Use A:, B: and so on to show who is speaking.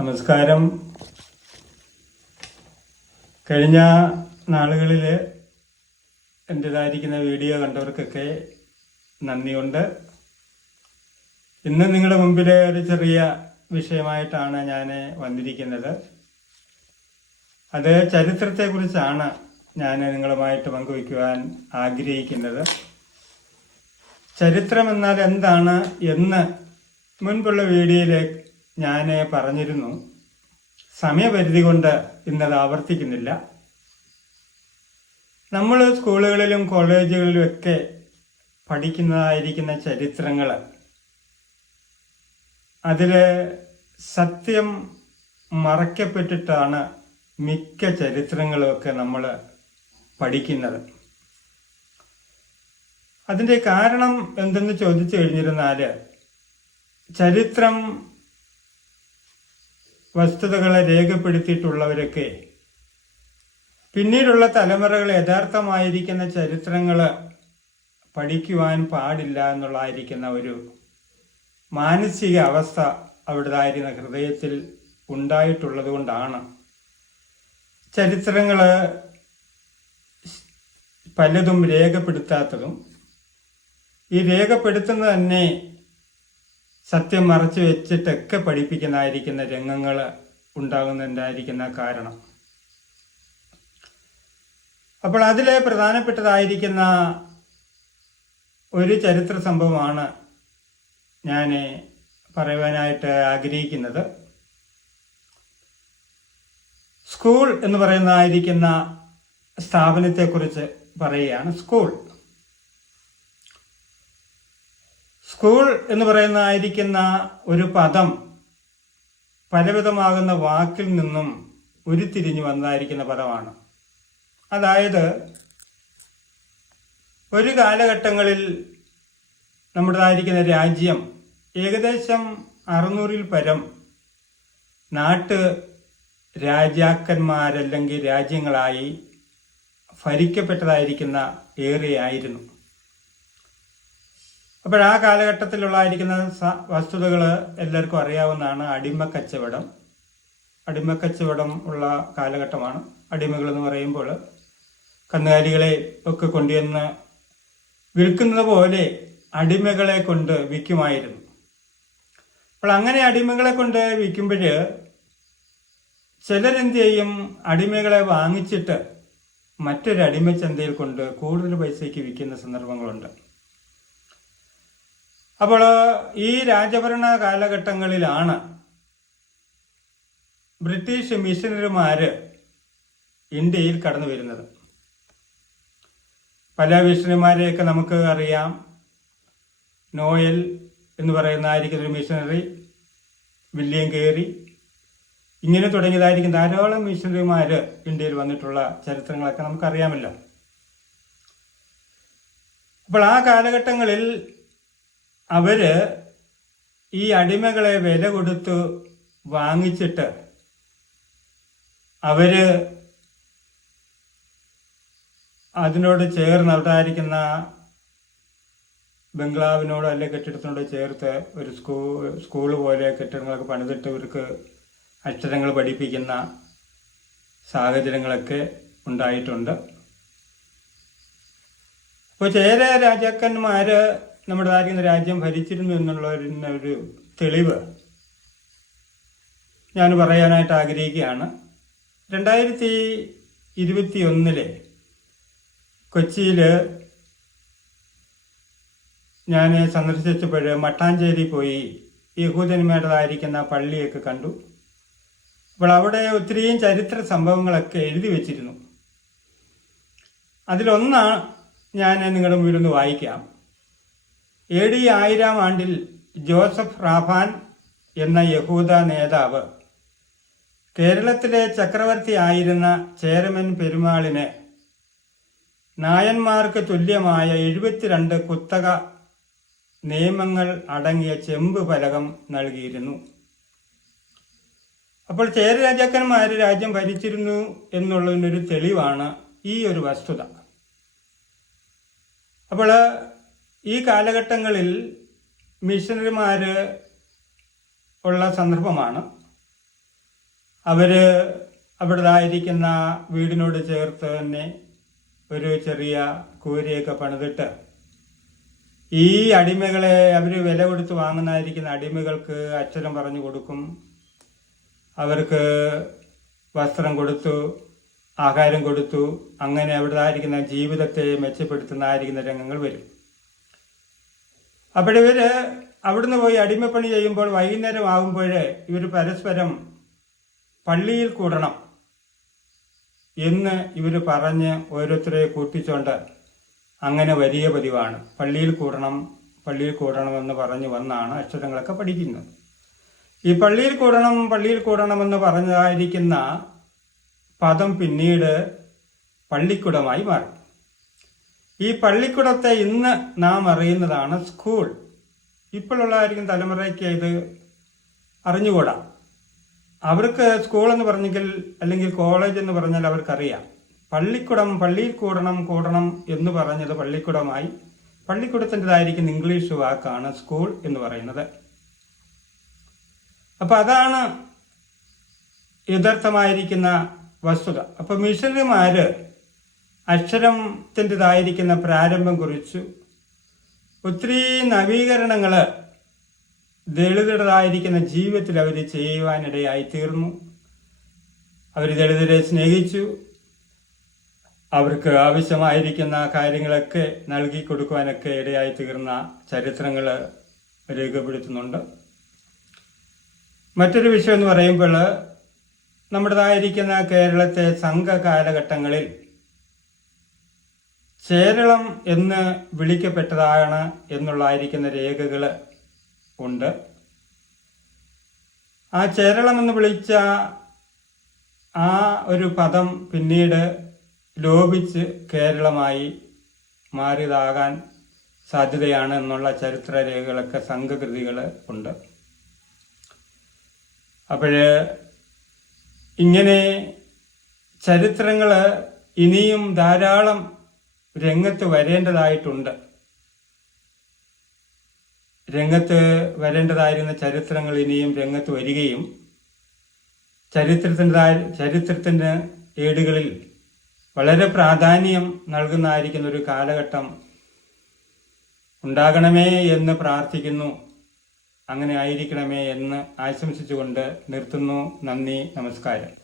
A: നമസ്കാരം. കഴിഞ്ഞ നാളുകളിൽ എന്റെതായിരിക്കുന്ന വീഡിയോ കണ്ടവർക്കൊക്കെ നന്ദിയുണ്ട്. ഇന്ന് നിങ്ങളുടെ മുമ്പിൽ ഒരു ചെറിയ വിഷയമായിട്ടാണ് ഞാൻ വന്നിരിക്കുന്നത്. അത് ചരിത്രത്തെക്കുറിച്ചാണ് ഞാൻ നിങ്ങളുമായിട്ട് പങ്കുവയ്ക്കുവാൻ ആഗ്രഹിക്കുന്നത്. ചരിത്രം എന്നാൽ എന്താണ് എന്ന് മുൻപുള്ള വീഡിയോയിൽ ഞാൻ പറഞ്ഞിരുന്നു സമയപരിധി കൊണ്ട് ഇന്നത് ആവർത്തിക്കുന്നില്ല. നമ്മൾ സ്കൂളുകളിലും കോളേജുകളിലും ഒക്കെ പഠിക്കുന്നതായിരിക്കുന്ന ചരിത്രങ്ങൾ അതിൽ സത്യം മറയ്ക്കപ്പെട്ടിട്ടാണ് മിക്ക ചരിത്രങ്ങളുമൊക്കെ നമ്മൾ പഠിക്കുന്നത്. അതിന്റെ കാരണം എന്തെന്ന് ചോദിച്ചു കഴിഞ്ഞിരുന്നാൽ ചരിത്രം വസ്തുതകളെ രേഖപ്പെടുത്തിയിട്ടുള്ളവരൊക്കെ. പിന്നീടുള്ള തലമുറകൾ യഥാർത്ഥമായിരിക്കുന്ന ചരിത്രങ്ങൾ പഠിക്കുവാൻ പാടില്ല എന്നുള്ളതായിരിക്കുന്ന ഒരു മാനസിക അവസ്ഥ അവിടുതായിരുന്ന ഹൃദയത്തിൽ ഉണ്ടായിട്ടുള്ളത് കൊണ്ടാണ്. ചരിത്രങ്ങൾ പലതും രേഖപ്പെടുത്താത്തതും. ഈ രേഖപ്പെടുത്തുന്നത് തന്നെ സത്യം മറച്ചു വെച്ചിട്ടൊക്കെ പഠിപ്പിക്കുന്നതായിരിക്കുന്ന രംഗങ്ങൾ ഉണ്ടാകുന്നുണ്ടായിരിക്കുന്ന കാരണം. അപ്പോൾ അതിലെ പ്രധാനപ്പെട്ടതായിരിക്കുന്ന ഒരു ചരിത്ര സംഭവമാണ് ഞാൻ പറയുവാനായിട്ട് ആഗ്രഹിക്കുന്നത്. സ്കൂൾ എന്ന് പറയുന്നതായിരിക്കുന്ന സ്ഥാപനത്തെക്കുറിച്ച് പറയുകയാണ്. സ്കൂൾ സ്കൂൾ എന്ന് പറയുന്നതായിരിക്കുന്ന ഒരു പദം പലവിധമാകുന്ന വാക്കിൽ നിന്നും ഉരുത്തിരിഞ്ഞു വന്നതായിരിക്കുന്ന പദമാണ്. അതായത് ഒരു കാലഘട്ടങ്ങളിൽ നമ്മുടേതായിരിക്കുന്ന രാജ്യം ഏകദേശം അറുന്നൂറിൽ പരം നാട്ട് രാജാക്കന്മാരല്ലെങ്കിൽ രാജ്യങ്ങളായി ഭരിക്കപ്പെട്ടതായിരിക്കുന്ന ഏറിയായിരുന്നു. അപ്പോൾ ആ കാലഘട്ടത്തിലുള്ളതായിരിക്കുന്ന വസ്തുതകൾ എല്ലാവർക്കും അറിയാവുന്നതാണ് അടിമക്കച്ചവടം. അടിമക്കച്ചവടം അടിമ കച്ചവടം ഉള്ള കാലഘട്ടമാണ്. അടിമകൾ എന്ന് പറയുമ്പോൾ കന്നുകാലികളെ ഒക്കെ കൊണ്ടുവന്ന് വിൽക്കുന്നത് പോലെ അടിമകളെ കൊണ്ട് വിൽക്കുമായിരുന്നു. അപ്പോൾ അങ്ങനെ അടിമകളെ കൊണ്ട് വിൽക്കുമ്പോൾ ചിലരെന്ത് ചെയ്യും? അടിമകളെ വാങ്ങിച്ചിട്ട് മറ്റൊരു അടിമച്ചന്തയിൽ കൊണ്ട് കൂടുതൽ പൈസയ്ക്ക് വിൽക്കുന്ന സന്ദർഭങ്ങളുണ്ട്. അപ്പോൾ ഈ രാജഭരണ കാലഘട്ടങ്ങളിലാണ് ബ്രിട്ടീഷ് മിഷനറിമാർ ഇന്ത്യയിൽ കടന്നു വരുന്നത്. പല മിഷണറിമാരെയൊക്കെ നമുക്ക് അറിയാം. നോയൽ എന്ന് പറയുന്ന ആയിരിക്കും ഒരു മിഷനറി വില്യം കേറി. ഇങ്ങനെ തുടങ്ങിയതായിരിക്കും ധാരാളം മിഷനറിമാർ ഇന്ത്യയിൽ വന്നിട്ടുള്ള ചരിത്രങ്ങളൊക്കെ നമുക്കറിയാമല്ലോ. അപ്പോൾ ആ കാലഘട്ടങ്ങളിൽ അവർ ഈ അടിമകളെ വില കൊടുത്ത് വാങ്ങിച്ചിട്ട് അവർ അതിനോട് ചേർന്ന് അവിടെ ആയിരിക്കുന്ന ബംഗ്ലാവിനോട് അല്ലെ കെട്ടിടത്തിനോട് ചേർത്ത് ഒരു സ്കൂ സ്കൂൾ പോലെ കെട്ടിടങ്ങളൊക്കെ പണിതിട്ട് ഇവർക്ക് അക്ഷരങ്ങൾ പഠിപ്പിക്കുന്ന സാഹചര്യങ്ങളൊക്കെ ഉണ്ടായിട്ടുണ്ട്. അപ്പോൾ ചേര രാജാക്കന്മാര് നമ്മുടെ ആദ്യം രാജ്യം ഭരിച്ചിരുന്നു എന്നുള്ള ഒരു തെളിവ് ഞാൻ പറയാനായിട്ട് ആഗ്രഹിക്കുകയാണ്. രണ്ടായിരത്തി ഇരുപത്തി ഒന്നിലെ കൊച്ചിയിൽ ഞാൻ സന്ദർശിച്ചപ്പോൾ മട്ടാഞ്ചേരി പോയി യഹൂദന്മാരുടേതായിരിക്കുന്ന പള്ളിയൊക്കെ കണ്ടു. അപ്പോൾ അവിടെ ഒത്തിരിയും ചരിത്ര സംഭവങ്ങളൊക്കെ എഴുതി വച്ചിരുന്നു. അതിലൊന്നാണ് ഞാൻ നിങ്ങളുടെ മുമ്പിൽ ഒന്ന് വായിക്കാം. എ ഡി ആയിരം ആണ്ടിൽ ജോസഫ് റാഫാൻ എന്ന യഹൂദ നേതാവ് കേരളത്തിലെ ചക്രവർത്തി ആയിരുന്ന ചേരമൻ പെരുമാളിന് നായന്മാർക്ക് തുല്യമായ എഴുപത്തിരണ്ട് കുത്തക നിയമങ്ങൾ അടങ്ങിയ ചെമ്പ് ഫലകം നൽകിയിരുന്നു. അപ്പോൾ ചേര രാജാക്കന്മാർ രാജ്യം ഭരിച്ചിരുന്നു എന്നുള്ളതിനൊരു തെളിവാണ് ഈ ഒരു വസ്തുത. അപ്പോൾ ഈ കാലഘട്ടങ്ങളിൽ മിഷണറിമാർ ഉള്ള സന്ദർഭമാണ്. അവർ അവിടുതായിരിക്കുന്ന വീടിനോട് ചേർത്ത് തന്നെ ഒരു ചെറിയ കൂരയൊക്കെ പണിതിട്ട് ഈ അടിമകളെ അവർ വില കൊടുത്ത് വാങ്ങുന്നതായിരിക്കുന്ന അടിമകൾക്ക് അക്ഷരം പറഞ്ഞു കൊടുക്കും. അവർക്ക് വസ്ത്രം കൊടുത്തു ആഹാരം കൊടുത്തു അങ്ങനെ അവിടുതായിരിക്കുന്ന ജീവിതത്തെ മെച്ചപ്പെടുത്തുന്നതായിരിക്കുന്ന രംഗങ്ങൾ വരും. അപ്പോഴിവര് അവിടുന്ന് പോയി അടിമപ്പണി ചെയ്യുമ്പോൾ വൈകുന്നേരം ആകുമ്പോൾ ഇവർ പരസ്പരം പള്ളിയിൽ കൂടണം എന്ന് ഇവർ പറഞ്ഞ് ഓരോരുത്തരെ കൂട്ടിച്ചോണ്ട് അങ്ങനെ വലിയ പതിവാണ്. പള്ളിയിൽ കൂടണം പള്ളിയിൽ കൂടണമെന്ന് പറഞ്ഞു വന്നാണ് അക്ഷരങ്ങളൊക്കെ പഠിക്കുന്നത്. ഈ പള്ളിയിൽ കൂടണം പള്ളിയിൽ കൂടണമെന്ന് പറഞ്ഞതായിരിക്കുന്ന പദം പിന്നീട് പള്ളിക്കുടമായി മാറി. ഈ പള്ളിക്കുടത്തെ ഇന്ന് നാം അറിയുന്നതാണ് സ്കൂൾ. ഇപ്പോഴുള്ളതായിരിക്കും തലമുറയ്ക്ക് ഇത് അറിഞ്ഞുകൂടാ. അവർക്ക് സ്കൂൾ എന്ന് പറഞ്ഞെങ്കിൽ അല്ലെങ്കിൽ കോളേജ് എന്ന് പറഞ്ഞാൽ അവർക്കറിയാം. പള്ളിക്കുടം പള്ളിയിൽ കൂടണം കൂടണം എന്ന് പറഞ്ഞത് പള്ളിക്കുടമായി. പള്ളിക്കുടത്തിന്റെതായിരിക്കുന്ന ഇംഗ്ലീഷ് വാക്കാണ് സ്കൂൾ എന്ന് പറയുന്നത്. അപ്പം അതാണ് യഥാർത്ഥമായിരിക്കുന്ന വസ്തുത. അപ്പം മിഷണറിമാര് അക്ഷരത്തിന്റെതായിരിക്കുന്ന പ്രാരംഭം കുറിച്ചു ഒത്തിരി നവീകരണങ്ങൾ ദളിതരായിരിക്കുന്ന ജീവിതത്തിൽ അവർ ചെയ്യുവാനിടയായി തീർന്നു. അവർ ദളിതരെ സ്നേഹിച്ചു. അവർക്ക് ആവശ്യമായിരിക്കുന്ന കാര്യങ്ങളൊക്കെ നൽകി കൊടുക്കുവാനൊക്കെ ഇടയായി തീർന്ന ചരിത്രങ്ങൾ രേഖപ്പെടുത്തുന്നുണ്ട്. മറ്റൊരു വിഷയം എന്ന് പറയുമ്പോൾ നമ്മുടേതായിരിക്കുന്ന കേരളത്തെ സംഘ കാലഘട്ടങ്ങളിൽ കേരളം എന്ന് വിളിക്കപ്പെട്ടതാണ് എന്നുള്ളായിരിക്കുന്ന രേഖകൾ ഉണ്ട്. ആ ചേരളം എന്ന് വിളിച്ച ആ ഒരു പദം പിന്നീട് ലോപിച്ച് കേരളമായി മാറിയതാകാൻ സാധ്യതയാണ് എന്നുള്ള ചരിത്ര രേഖകളൊക്കെ സംഘകൃതികൾ ഉണ്ട്. അപ്പോഴ് ഇങ്ങനെ ചരിത്രങ്ങൾ ഇനിയും ധാരാളം രംഗത്ത് വരേണ്ടതായിട്ടുണ്ട്. രംഗത്ത് വരേണ്ടതായിരുന്ന ചരിത്രങ്ങൾ ഇനിയും രംഗത്ത് വരികയും ചരിത്രത്തിന്റെതായ ചരിത്രത്തിന്റെ ഏടുകളിൽ വളരെ പ്രാധാന്യം നൽകുന്നതായിരിക്കുന്ന ഒരു കാലഘട്ടം ഉണ്ടാകണമേ എന്ന് പ്രാർത്ഥിക്കുന്നു. അങ്ങനെ ആയിരിക്കണമേ എന്ന് ആശംസിച്ചുകൊണ്ട് നിർത്തുന്നു. നന്ദി നമസ്കാരം.